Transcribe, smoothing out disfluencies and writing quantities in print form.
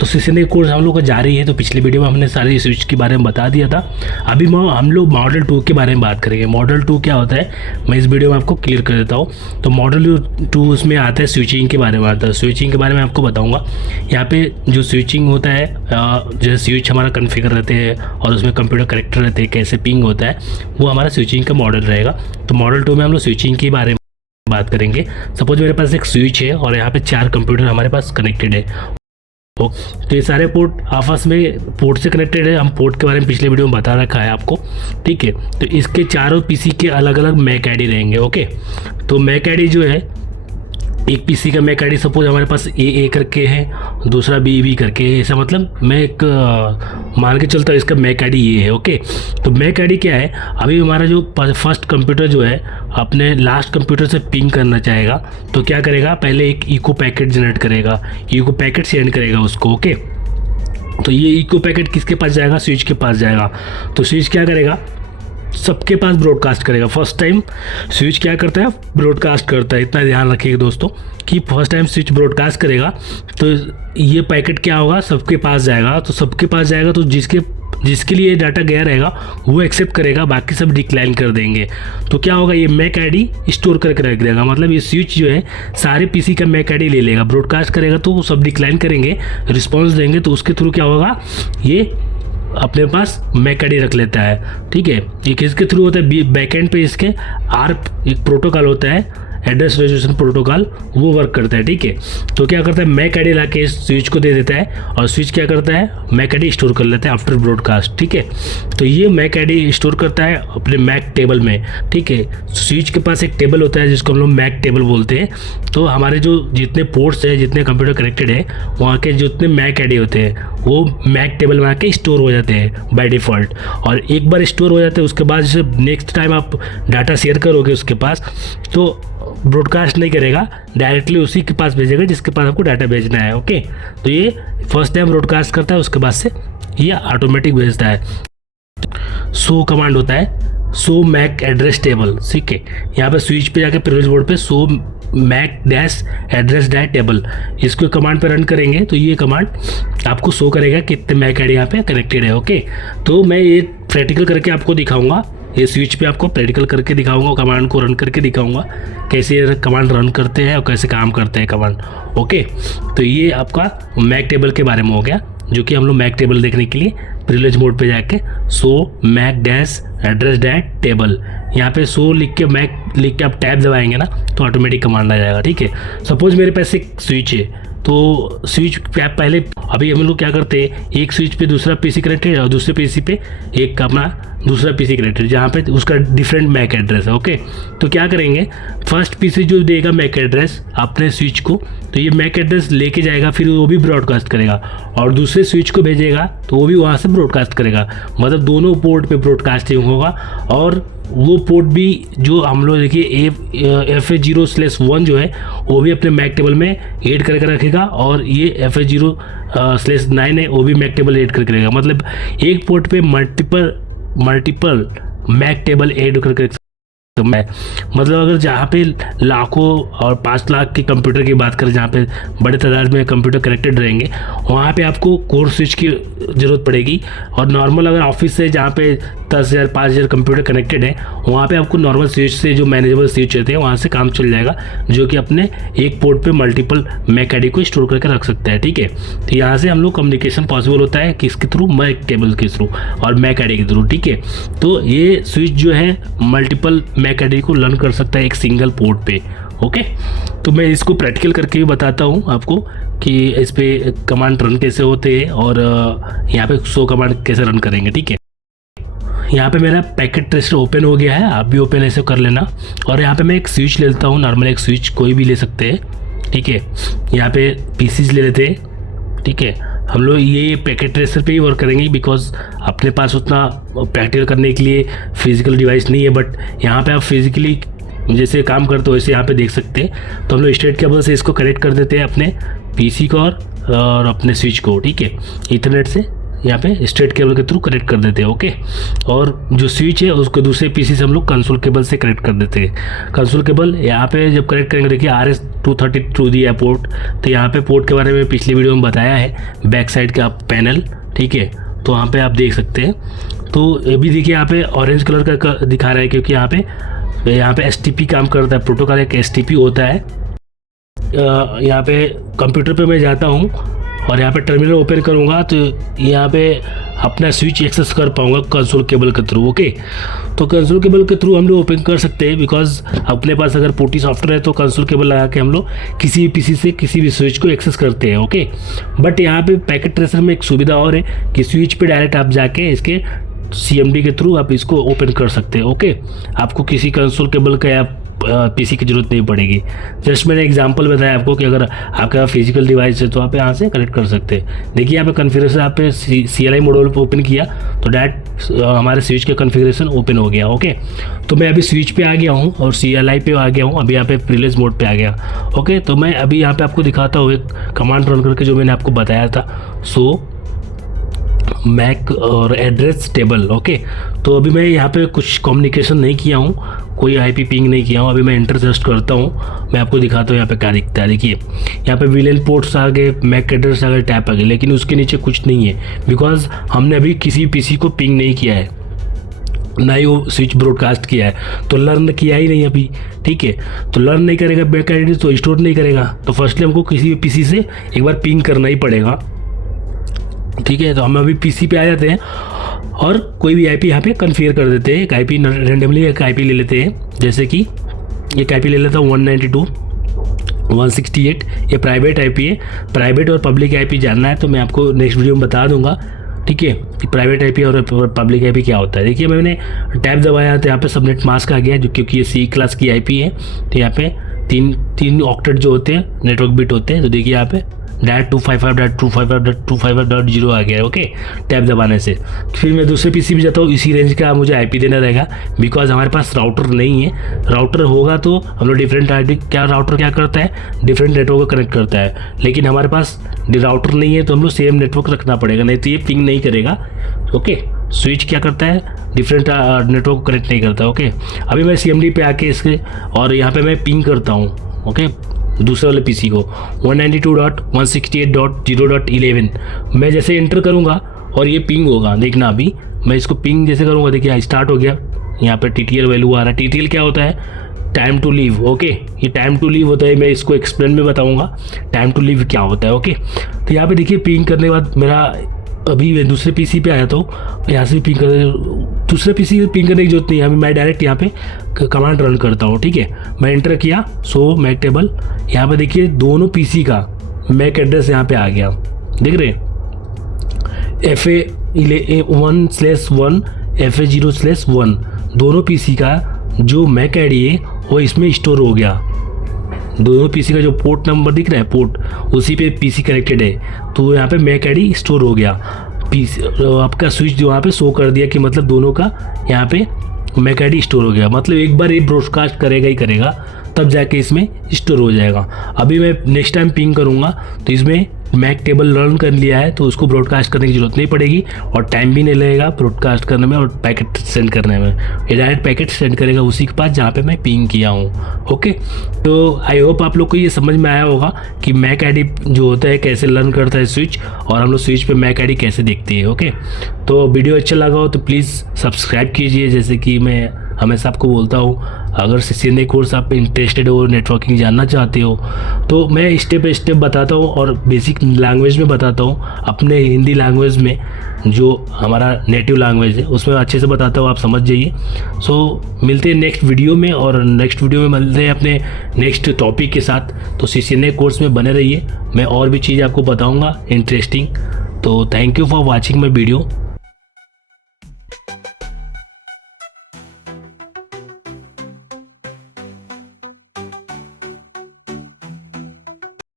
तो CCNA course हम लोग का जारी है। तो पिछले वीडियो में हमने सारे स्विच के बारे में बता दिया था। अभी हम लोग मॉडल 2 के बारे में बात करेंगे। मॉडल 2 क्या होता है मैं इस वीडियो में आपको क्लियर कर देता हूँ। तो मॉडल 2 उसमें आता है स्विचिंग के बारे में आता है। स्विचिंग के बारे में आपको बताऊँगा। यहाँ पे जो स्विचिंग होता है, जैसे स्विच हमारा कॉन्फ़िगर रहते हैं और उसमें कंप्यूटर करेक्टर रहते हैं, कैसे पिंग होता है, वो हमारा स्विचिंग का मॉडल रहेगा। तो मॉडल 2 में हम लोग स्विचिंग के बारे में बात करेंगे। सपोज मेरे पास एक स्विच है और यहाँ पे 4 कंप्यूटर हमारे पास कनेक्टेड है। तो ये सारे पोर्ट आपस में पोर्ट से कनेक्टेड है। हम पोर्ट के बारे में पिछले वीडियो में बता रखा है आपको, ठीक है। तो इसके चारों पीसी के अलग अलग मैक आईडी रहेंगे, ओके। तो मैक आईडी जो है, एक पीसी का मैक आईडी सपोज हमारे पास ए करके है, दूसरा बी करके है। ऐसा मतलब मैं एक मान के चलता हूँ इसका मैक आईडी ये है, ओके। तो मैक आईडी क्या है, अभी हमारा जो फर्स्ट कंप्यूटर जो है अपने लास्ट कंप्यूटर से पिंग करना चाहेगा तो क्या करेगा, पहले एक इको पैकेट जनरेट करेगा, इको पैकेट सेंड करेगा उसको, ओके। तो ये इको पैकेट किसके पास जाएगा, स्विच के पास जाएगा। तो स्विच क्या करेगा, सबके पास ब्रॉडकास्ट करेगा। फर्स्ट टाइम स्विच क्या करता है, ब्रॉडकास्ट करता है। इतना ध्यान रखिएगा दोस्तों कि फर्स्ट टाइम स्विच ब्रॉडकास्ट करेगा तो ये पैकेट क्या होगा, सबके पास जाएगा। तो सबके पास जाएगा तो जिसके लिए डाटा गया रहेगा वो एक्सेप्ट करेगा, बाकी सब डिक्लाइन कर देंगे। तो क्या होगा, ये मैक आईडी स्टोर करके रख देगा। मतलब ये स्विच जो है सारे पीसी का मैक आईडी ले लेगा, ब्रॉडकास्ट करेगा तो वो सब डिक्लाइन करेंगे, रिस्पॉन्स देंगे। तो उसके थ्रू क्या होगा, ये अपने पास मैक आईडी रख लेता है, ठीक है। ये किसके थ्रू होता है, बैकएंड पे इसके आर्प एक प्रोटोकॉल होता है, एड्रेस रेजोल्यूशन प्रोटोकॉल, वो वर्क करता है, ठीक है। तो क्या करता है, मैक आईडी लाके स्विच को दे देता है और स्विच क्या करता है, मैक आईडी स्टोर कर लेता है आफ्टर ब्रॉडकास्ट, ठीक है। तो ये मैक आईडी स्टोर करता है अपने मैक टेबल में, ठीक है। स्विच के पास एक टेबल होता है जिसको हम लोग मैक टेबल बोलते हैं। तो हमारे जो जितने पोर्ट्स है, जितने कंप्यूटर कनेक्टेड है, वहाँ के जितने मैक आईडी होते हैं वो मैक टेबल में आके स्टोर हो जाते हैं बाय डिफ़ॉल्ट। और एक बार स्टोर हो जाते हैं उसके बाद जैसे नेक्स्ट टाइम आप डाटा शेयर करोगे उसके पास तो ब्रॉडकास्ट नहीं करेगा, डायरेक्टली उसी के पास भेजेगा जिसके पास आपको डाटा भेजना है, ओके। तो ये फर्स्ट टाइम ब्रॉडकास्ट करता है, उसके बाद से ये ऑटोमेटिक भेजता है। शो कमांड होता है, शो मैक एड्रेस टेबल, ठीक है। यहाँ पे स्विच पे जाके प्रिविलेज बोर्ड पे show MAC dash address dash table, इसको कमांड पे रन करेंगे तो ये कमांड आपको शो करेगा कितने मैक आईडी यहाँ पे कनेक्टेड है, ओके। तो मैं ये प्रैक्टिकल करके आपको दिखाऊंगा, ये स्विच पे आपको प्रैक्टिकल करके दिखाऊंगा, कमांड को रन करके दिखाऊंगा कैसे कमांड रन करते हैं और कैसे काम करते हैं कमांड, ओके। तो ये आपका मैक टेबल के बारे में हो गया, जो कि हम लोग मैक टेबल देखने के लिए प्रिविलेज मोड पे जाके show MAC dash address dash table, यहाँ पे शो लिख के मैक लिख के आप टैब दबाएंगे ना तो ऑटोमेटिक कमांड आ जाएगा, ठीक है। सपोज मेरे पास एक स्विच है, तो स्विच पे आप पहले अभी हम लोग क्या करते हैं, एक स्विच पे दूसरा पीसी कनेक्टेड है और दूसरे पीसी पे एक अपना दूसरा पीसी कनेक्टेड जहाँ पे उसका डिफरेंट मैक एड्रेस है, ओके। तो क्या करेंगे, फर्स्ट पीसी जो देगा मैक एड्रेस अपने स्विच को, तो ये मैक एड्रेस लेके जाएगा, फिर वो भी ब्रॉडकास्ट करेगा और दूसरे स्विच को भेजेगा तो वो भी वहाँ से ब्रॉडकास्ट करेगा। मतलब दोनों पोर्ट पे ब्रॉडकास्टिंग होगा और वो पोर्ट भी जो हम लोग देखिए FA0/1 जो है वो भी अपने मैक टेबल में ऐड करके रखेगा और ये FA0/9 है वो भी मैक टेबल ऐड करके रखेगा। मतलब एक पोर्ट पे मल्टीपल मैक टेबल ऐड करके तो मैं मतलब अगर जहाँ पे लाखों और 5 लाख के कंप्यूटर की बात करें, जहाँ पे बड़े तादाद में कंप्यूटर कनेक्टेड रहेंगे, वहाँ पे आपको कोर स्विच की ज़रूरत पड़ेगी। और नॉर्मल अगर ऑफिस से जहाँ पे 10,000 5,000 कंप्यूटर कनेक्टेड है, वहाँ पे आपको नॉर्मल स्विच से जो मैनेजेबल स्विच होते हैं वहाँ से काम चल जाएगा, जो कि अपने एक पोर्ट पे मल्टीपल मैक आईडी को स्टोर करके रख सकता है, ठीक है। तो यहाँ से हम लोग कम्युनिकेशन पॉसिबल होता है किसके थ्रू, मैक टेबल के थ्रू और मैक आईडी के थ्रू, ठीक है। तो ये स्विच जो है मल्टीपल मैक आईडी को लर्न कर सकता है एक सिंगल पोर्ट पे, ओके। तो मैं इसको प्रैक्टिकल करके भी बताता हूँ आपको कि इस पे कमांड रन कैसे होते हैं और यहाँ पे शो कमांड कैसे रन करेंगे, ठीक है। यहाँ पे मेरा पैकेट ट्रेसर ओपन हो गया है, आप भी ओपन ऐसे कर लेना। और यहाँ पे मैं एक स्विच लेता हूँ, नॉर्मल एक स्विच कोई भी ले सकते हैं, ठीक है। यहाँ पे पीसीज ले लेते हैं, ठीक है। हम लोग ये पैकेट ट्रेसर पे ही वर्क करेंगे बिकॉज अपने पास उतना प्रैक्टिकल करने के लिए फिजिकल डिवाइस नहीं है, बट यहाँ पे आप फिजिकली जैसे काम करते हो वैसे यहाँ पे देख सकते हैं। तो हम लोग स्ट्रेट केबल से इसको कनेक्ट कर देते हैं अपने पीसी को और अपने स्विच को, ठीक है, ईथरनेट से यहाँ पे स्ट्रेट केबल के थ्रू कनेक्ट कर देते हैं। ओके, और जो स्विच है उसको दूसरे पीसी से हम लोग कंसोल केबल से कनेक्ट कर देते हैं। कंसोल केबल यहाँ पे जब कनेक्ट करेंगे, देखिए RS-232 दिया है पोर्ट। तो यहाँ पे पोर्ट के बारे में पिछली वीडियो में बताया है, बैक साइड का पैनल, ठीक है, तो वहाँ पे आप देख सकते हैं। तो ये भी देखिए यहाँ पे ऑरेंज कलर का दिखा रहा है, क्योंकि यहाँ पे STP काम करता है, प्रोटोकॉल एक STP होता है। यहाँ पे कंप्यूटर पे मैं जाता हूँ और यहाँ पे टर्मिनल ओपन करूँगा तो यहाँ पे अपना स्विच एक्सेस कर पाऊँगा कंसोल केबल के थ्रू। ओके, तो कंसोल केबल के थ्रू हम लोग ओपन कर सकते हैं, बिकॉज अपने पास अगर पोटी सॉफ्टवेयर है तो कंसोल केबल लगा के हम लोग किसी भी पीसी से किसी भी स्विच को एक्सेस करते हैं। ओके, बट यहाँ पे पैकेट ट्रेसर में एक सुविधा और है कि स्विच पे डायरेक्ट आप जाके इसके CMD के थ्रू आप इसको ओपन कर सकते हैं। ओके, आपको किसी कंसोल केबल का या पीसी की ज़रूरत नहीं पड़ेगी। जस्ट मैंने एग्जांपल बताया आपको कि अगर आपका फिजिकल डिवाइस है तो आप यहाँ से कनेक्ट कर सकते हैं। देखिए यहाँ पे कॉन्फ़िगरेशन आप पे CLI मॉड्यूल पे ओपन किया तो डायरेक्ट हमारे स्विच का कॉन्फ़िगरेशन ओपन हो गया। ओके, तो मैं अभी स्विच पे आ गया हूँ और CLI पे आ गया हूँ, अभी यहाँ पे प्रीलेस मोड पे आ गया। ओके, तो मैं अभी यहाँ पे आपको दिखाता हूँ एक कमांड रन करके जो मैंने आपको बताया था, सो मैक और एड्रेस टेबल। ओके, तो अभी मैं यहाँ पे कुछ कम्युनिकेशन नहीं किया हूँ, कोई IP पिंग नहीं किया हूँ। अभी मैं एंटर जस्ट करता हूँ, मैं आपको दिखाता हूँ यहाँ पे क्या दिखता है। देखिए यहाँ पे VLAN पोर्ट्स आ गए, मैक एड्रेस आ गए, टैप आ गए, लेकिन उसके नीचे कुछ नहीं है, बिकॉज हमने अभी किसी पीसी को पिंग नहीं किया है, ना ही वो स्विच ब्रॉडकास्ट किया है, तो लर्न किया ही नहीं अभी। ठीक है, तो लर्न नहीं करेगा बैक आईडी तो स्टोर नहीं करेगा, तो फर्स्टली हमको किसी भी पीसी से एक बार पिंग करना ही पड़ेगा। ठीक है, तो हम अभी पीसी पे आ जाते हैं और कोई भी IP यहाँ पे कन्फिगर कर देते हैं। एक IP रेंडमली एक IP ले लेते हैं, जैसे कि एक IP ले लेता हूँ 192.168। ये प्राइवेट IP है। प्राइवेट और पब्लिक IP जानना है तो मैं आपको नेक्स्ट वीडियो में बता दूंगा। ठीक है, कि प्राइवेट IP और पब्लिक IP क्या होता है। देखिए मैंने टैब दबाया तो यहाँ पे सबनेट मास्क आ गया, जो क्योंकि ये C क्लास की IP है, तो यहाँ पे तीन ऑक्टेट जो होते हैं नेटवर्क बिट होते हैं। तो देखिए यहाँ पे .255.255.255.0 आ गया है। ओके, टैब दबाने से फिर मैं दूसरे पीसी भी जाता हूँ, इसी रेंज का मुझे IP देना रहेगा, बिकॉज हमारे पास राउटर नहीं है। राउटर होगा तो हम लोग डिफरेंट IP, क्या राउटर क्या करता है, डिफरेंट नेटवर्क को कनेक्ट करता है, लेकिन हमारे पास राउटर नहीं है तो हम लोग सेम नेटवर्क रखना पड़ेगा, नहीं तो ये पिंग नहीं करेगा। ओके, स्विच क्या करता है, डिफरेंट नेटवर्क को कनेक्ट नहीं करता। ओके, अभी मैं CMD पे आके इसके और यहाँ पे मैं पिंग करता हूँ। ओके, दूसरे वाले पीसी को 192.168.0.11 मैं जैसे एंटर करूँगा और ये पिंग होगा, देखना अभी मैं इसको पिंग जैसे करूँगा, देखिए स्टार्ट हो गया। यहाँ पे TTL वैल्यू आ रहा है। TTL क्या होता है, टाइम टू लीव। ओके, ये टाइम टू लीव होता है, मैं इसको एक्सप्लेन में बताऊँगा टाइम टू लीव क्या होता है। ओके, तो यहाँ पे देखिए पिंग करने के बाद मेरा अभी मैं दूसरे पीसी पे आया तो यहाँ से पिंग कर, दूसरे पीसी पिंग करने की जरूरत नहीं है, अभी मैं डायरेक्ट यहाँ पे कमांड रन करता हूँ। ठीक है, मैं एंटर किया, सो मैक टेबल, यहाँ पे देखिए दोनों पीसी का मैक एड्रेस यहाँ पे आ गया, देख रहे हैं, FA1/1 FA0/1 दोनों पीसी का जो मैक आईडी है वो इसमें स्टोर हो गया। दोनों पीसी का जो पोर्ट नंबर दिख रहा है, पोर्ट उसी पे पीसी कनेक्टेड है, तो यहाँ पे मैक आईडी स्टोर हो गया। पीसी आपका स्विच जो वहाँ पे शो कर दिया कि मतलब दोनों का यहाँ पे मैक आईडी स्टोर हो गया, मतलब एक बार ये ब्रॉडकास्ट करेगा ही करेगा, तब जाके इसमें स्टोर हो जाएगा। अभी मैं नेक्स्ट टाइम पिंग करूँगा तो इसमें मैक टेबल लर्न कर लिया है, तो उसको ब्रॉडकास्ट करने की जरूरत नहीं पड़ेगी और टाइम भी नहीं लगेगा ब्रॉडकास्ट करने में और पैकेट सेंड करने में। ये डायरेक्ट पैकेट सेंड करेगा उसी के पास जहाँ पे मैं पिंग किया हूँ। ओके, तो आई होप आप लोग को ये समझ में आया होगा कि मैक आईडी जो होता है कैसे लर्न करता है स्विच, और हम लोग स्विच पे मैक आईडी कैसे देखते हैं। ओके, तो वीडियो अच्छा लगा हो तो प्लीज़ सब्सक्राइब कीजिए, जैसे कि मैं हमेशा आपको बोलता हूँ। अगर CCNA कोर्स आप इंटरेस्टेड हो, नेटवर्किंग जानना चाहते हो, तो मैं स्टेप बाय स्टेप बताता हूँ और बेसिक लैंग्वेज में बताता हूँ, अपने हिंदी लैंग्वेज में जो हमारा नेटिव लैंग्वेज है उसमें अच्छे से बताता हूँ, आप समझ जाइए। सो मिलते हैं नेक्स्ट वीडियो में, और नेक्स्ट वीडियो में मिलते हैं अपने नेक्स्ट टॉपिक के साथ। तो CCNA कोर्स में बने रहिए, मैं और भी चीज़ आपको बताऊँगा इंटरेस्टिंग। तो thank you for watching my video.